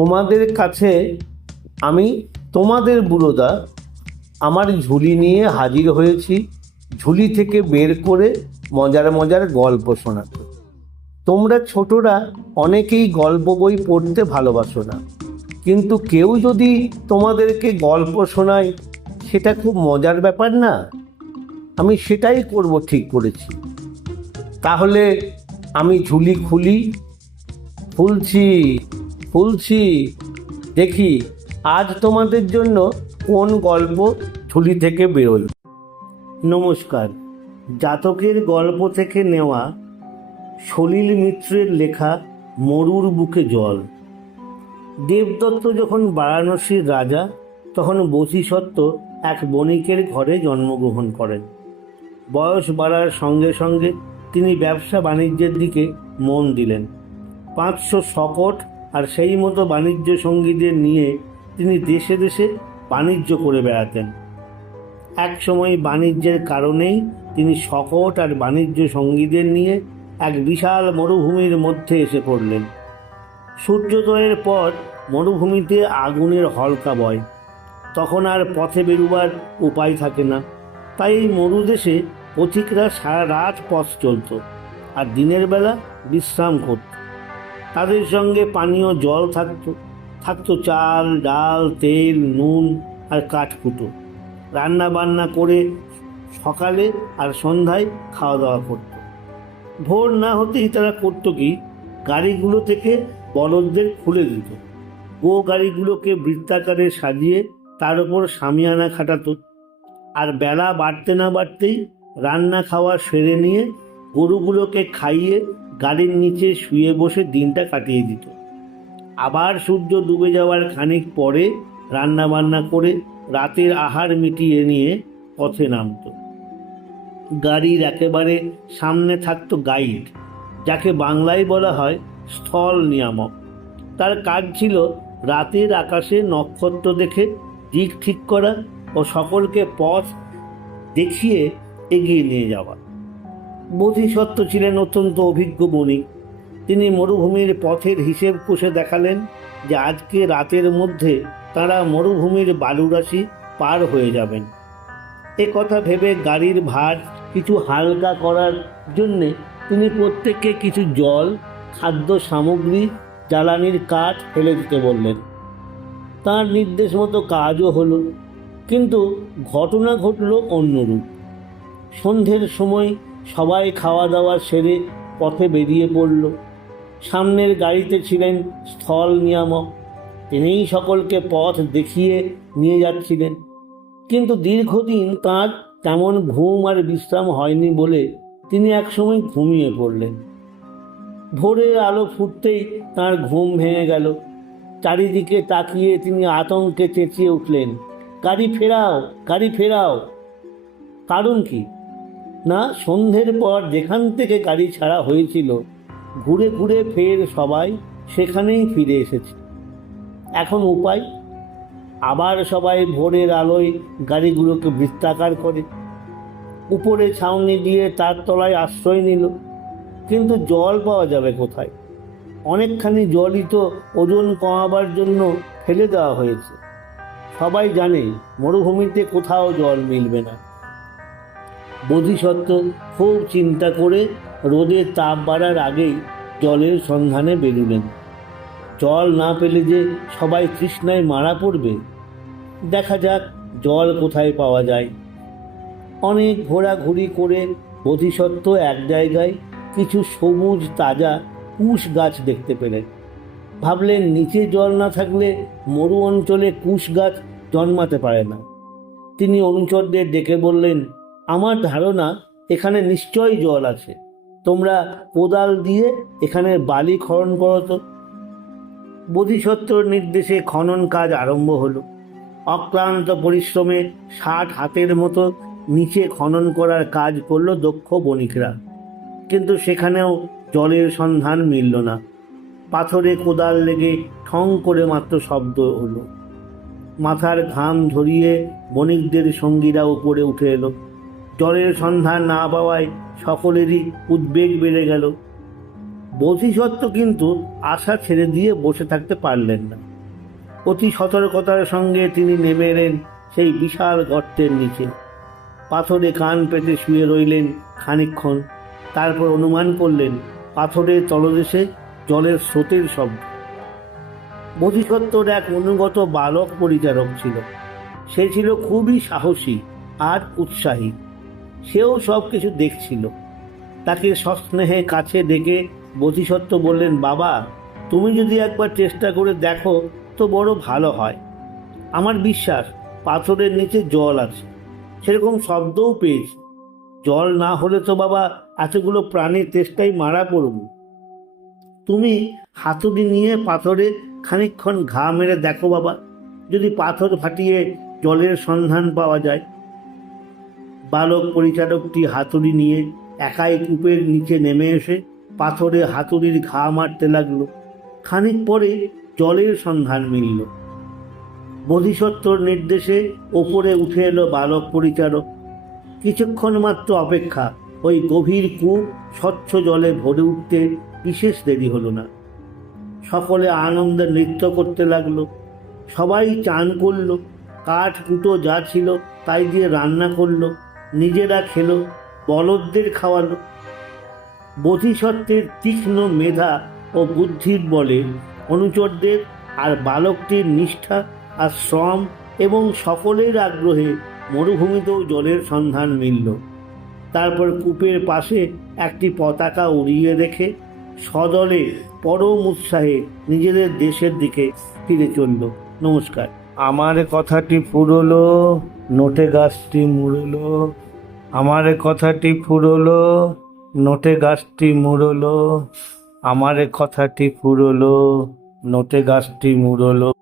তোমাদের কাছে আমি তোমাদের বুড়োদা আমার ঝুলি নিয়ে হাজির হয়েছি, ঝুলি থেকে বের করে মজার মজার গল্প শোনাতে। তোমরা ছোটরা অনেকেই গল্প বই পড়তে ভালোবাসো না, কিন্তু কেউ যদি তোমাদেরকে গল্প শোনায়, সেটা খুব মজার ব্যাপার না। আমি সেটাই করব ঠিক করেছি। তাহলে আমি ঝুলি খুলি, খুলছি। খুলছি দেখি, আজ তোমাদের জন্য কোন গল্প ঝুলি থেকে বেরোয় নমস্কার, জাতকের গল্প থেকে নেওয়া সলিল মিত্রের লেখা মরুর বুকে জল। দেবদত্ত যখন বারাণসীর রাজা, তখন বোধিসত্ত্ব এক বণিকের ঘরে জন্মগ্রহণ করেন। বয়স বাড়ার সঙ্গে সঙ্গে তিনি ব্যবসা বাণিজ্যের দিকে মন দিলেন। পাঁচশো শকট আর সেই মতো বাণিজ্য সঙ্গীদের নিয়ে তিনি দেশে দেশে বাণিজ্য করে বেড়াতেন। এক সময় বাণিজ্যের কারণেই তিনি শকট আর বাণিজ্য সঙ্গীদের নিয়ে এক বিশাল মরুভূমির মধ্যে এসে পড়লেন। সূর্যোদয়ের পর মরুভূমিতে আগুনের হলকা বয়। তখন আর পথে বেরুবার উপায় থাকে না। তাই এই মরুদেশে পথিকরা সারা রাত পথ চলত, আর দিনের বেলা বিশ্রাম করত। তাদের সঙ্গে পানীয় জল থাকতো থাকতো চাল, ডাল, তেল, নুন আর কাঠকুটো। রান্না বান্না করে সকালে আর সন্ধ্যায় খাওয়া দাওয়া করত। ভোর না হতেই তারা করতো কি, গাড়িগুলো থেকে বলদদের খুলে দিত। গো গাড়িগুলোকে বৃত্তাকারে সাজিয়ে তার উপর সামিয়ানা খাটাতো। আর বেলা বাড়তে না বাড়তেই রান্না খাওয়া সেরে নিয়ে গরুগুলোকে খাইয়ে গাড়ির নিচে শুয়ে বসে দিনটা কাটিয়ে দিত। আবার সূর্য ডুবে যাওয়ার খানিক পরে রান্না বান্না করে রাতের আহার মিটিয়ে নিয়ে পথে নামতো। গাড়ির একেবারে সামনে থাকতো গাইড, যাকে বাংলায় বলা হয় স্থল নিয়ামক। তার কাজ ছিল রাতের আকাশে নক্ষত্র দেখে দিক ঠিক করা ও সকলকে পথ দেখিয়ে এগিয়ে নিয়ে যাওয়া। বোধিসত্ত্ব ছিলেন অত্যন্ত অভিজ্ঞ বণিক। তিনি মরুভূমির পথের হিসেব কষে দেখালেন যে আজকে রাতের মধ্যে তারা মরুভূমির বালুরাশি পার হয়ে যাবেন। এ কথা ভেবে গাড়ির ভার কিছু হালকা করার জন্যে তিনি প্রত্যেককে কিছু জল, খাদ্য সামগ্রী, জ্বালানির কাঠ ফেলে দিতে বললেন। তার নির্দেশ মতো কাজও হলো, কিন্তু ঘটনা ঘটল অন্যরূপ। সন্ধ্যের সময় সবাই খাওয়া দাওয়া সেরে পথে বেরিয়ে পড়ল। সামনের গাড়িতে ছিলেন স্থল নিয়ামক। তিনিই সকলকে পথ দেখিয়ে নিয়ে যাচ্ছিলেন। কিন্তু দীর্ঘদিন তার তেমন ঘুম আর বিশ্রাম হয়নি বলে তিনি একসময় ঘুমিয়ে পড়লেন। ভোরের আলো ফুটতেই তার ঘুম ভেঙে গেল। চারিদিকে তাকিয়ে তিনি আতঙ্কে চেঁচিয়ে উঠলেন, গাড়ি ফেরাও গাড়ি ফেরাও। কারণ কি? না সন্ধ্যের পর যেখান থেকে গাড়ি ছাড়া হয়েছিল, ঘুরে ঘুরে ফের সবাই সেখানেই ফিরে এসেছে। এখন উপায়? আবার সবাই ভোরের আলোয় গাড়িগুলোকে বৃত্তাকার করে। উপরে ছাউনি দিয়ে তার তলায় আশ্রয় নিল। কিন্তু জল পাওয়া যাবে কোথায়? অনেকখানি জলই তো ওজন কমাবার জন্য ফেলে দেওয়া হয়েছে। সবাই জানে, মরুভূমিতে কোথাও জল মিলবে না। বোধিসত্ত্ব খুব চিন্তা করে রোদের তাপ বাড়ার আগেই জলের সন্ধানে বেরুলেন। জল না পেলে যে সবাই তৃষ্ণায় মারা পড়বে। দেখা যাক জল কোথায় পাওয়া যায়। অনেক ঘোরাঘুরি করে বোধিসত্ত্ব এক জায়গায় কিছু সবুজ তাজা কুশ গাছ দেখতে পেলেন। ভাবলেন নিচে জল না থাকলে মরু অঞ্চলে কুশ গাছ জন্মাতে পারে না। তিনি অনুচরদের ডেকে বললেন আমার ধারণা এখানে নিশ্চয়ই জল আছে। তোমরা কোদাল দিয়ে এখানে বালি খনন করো তো। বোধিসত্ত্বর নির্দেশে খনন কাজ আরম্ভ হলো। অক্লান্ত পরিশ্রমে ষাট হাতের মতো নিচে খনন করার কাজ করল দক্ষ বণিকরা। কিন্তু সেখানেও জলের সন্ধান মিলল না। পাথরে কোদাল লেগে ঠং করে মাত্র শব্দ হলো। মাথার ঘাম ঝরিয়ে বণিকদের সঙ্গীরা উপরে উঠে এলো। জলের সন্ধান না পাওয়ায় সকলেরই উদ্বেগ বেড়ে গেল। বোধিসত্ত্ব কিন্তু আশা ছেড়ে দিয়ে বসে থাকতে পারলেন না। অতি সতর্কতার সঙ্গে তিনি নেমে এলেন সেই বিশাল গর্তের নিচে। পাথরে কান পেতে শুয়ে রইলেন খানিকক্ষণ। তারপর অনুমান করলেন, পাথরের তলদেশে জলের স্রোতের শব্দ। বোধিসত্ত্বর এক অনুগত বালক পরিচারক ছিল। সে ছিল খুবই সাহসী আর উৎসাহী। সেও সব কিছু দেখছিল। তাকে সস্নেহে কাছে ডেকে বোধিসত্ত্ব বললেন, বাবা, তুমি যদি একবার চেষ্টা করে দেখো তো বড় ভালো হয়। আমার বিশ্বাস, পাথরের নিচে জল আছে। সেরকম শব্দও পেয়েছি। জল না হলে তো বাবা এতগুলো প্রাণীর চেষ্টায় মারা পড়ব। তুমি হাতুড়ি নিয়ে পাথরে খানিকক্ষণ ঘা মেরে দেখো বাবা। যদি পাথর ফাটিয়ে জলের সন্ধান পাওয়া যায় বালক পরিচারকটি হাতুড়ি নিয়ে একাই কূপের নিচে নেমে এসে পাথরে হাতুড়ির ঘা মারতে লাগল। খানিক পরে জলের সন্ধান মিলল। বোধিসত্ত্বর নির্দেশে ওপরে উঠে এলো বালক পরিচারক কিছুক্ষণ মাত্র অপেক্ষা, ওই গভীর কূপ স্বচ্ছ জলে ভরে উঠতে বিশেষ দেরি হলো না। সকলে আনন্দে নৃত্য করতে লাগল। সবাই চান করল, কাঠ কুটো যা ছিল তাই দিয়ে রান্না করল। নিজেরা খেলো, বলদদের খাওয়ালো। বোধিসত্ত্বের তীক্ষ্ণ মেধা ও বুদ্ধির বলে অনুচরদের আর বালকটির নিষ্ঠা আর শ্রম এবং সকলের আগ্রহে মরুভূমিতেও জলের সন্ধান মিলল। তারপর কূপের পাশে একটি পতাকা উড়িয়ে রেখে সদলে পরম উৎসাহে নিজেদের দেশের দিকে ফিরে চলল। নমস্কার। আমার কথাটি ফুরলো। নোটে গাছটি মুড়লো, আমার কথাটি ফুরলো। নোটে গাছটি মুড়লো, আমার কথাটি ফুরলো, নোটে গাছটি মুড়লো।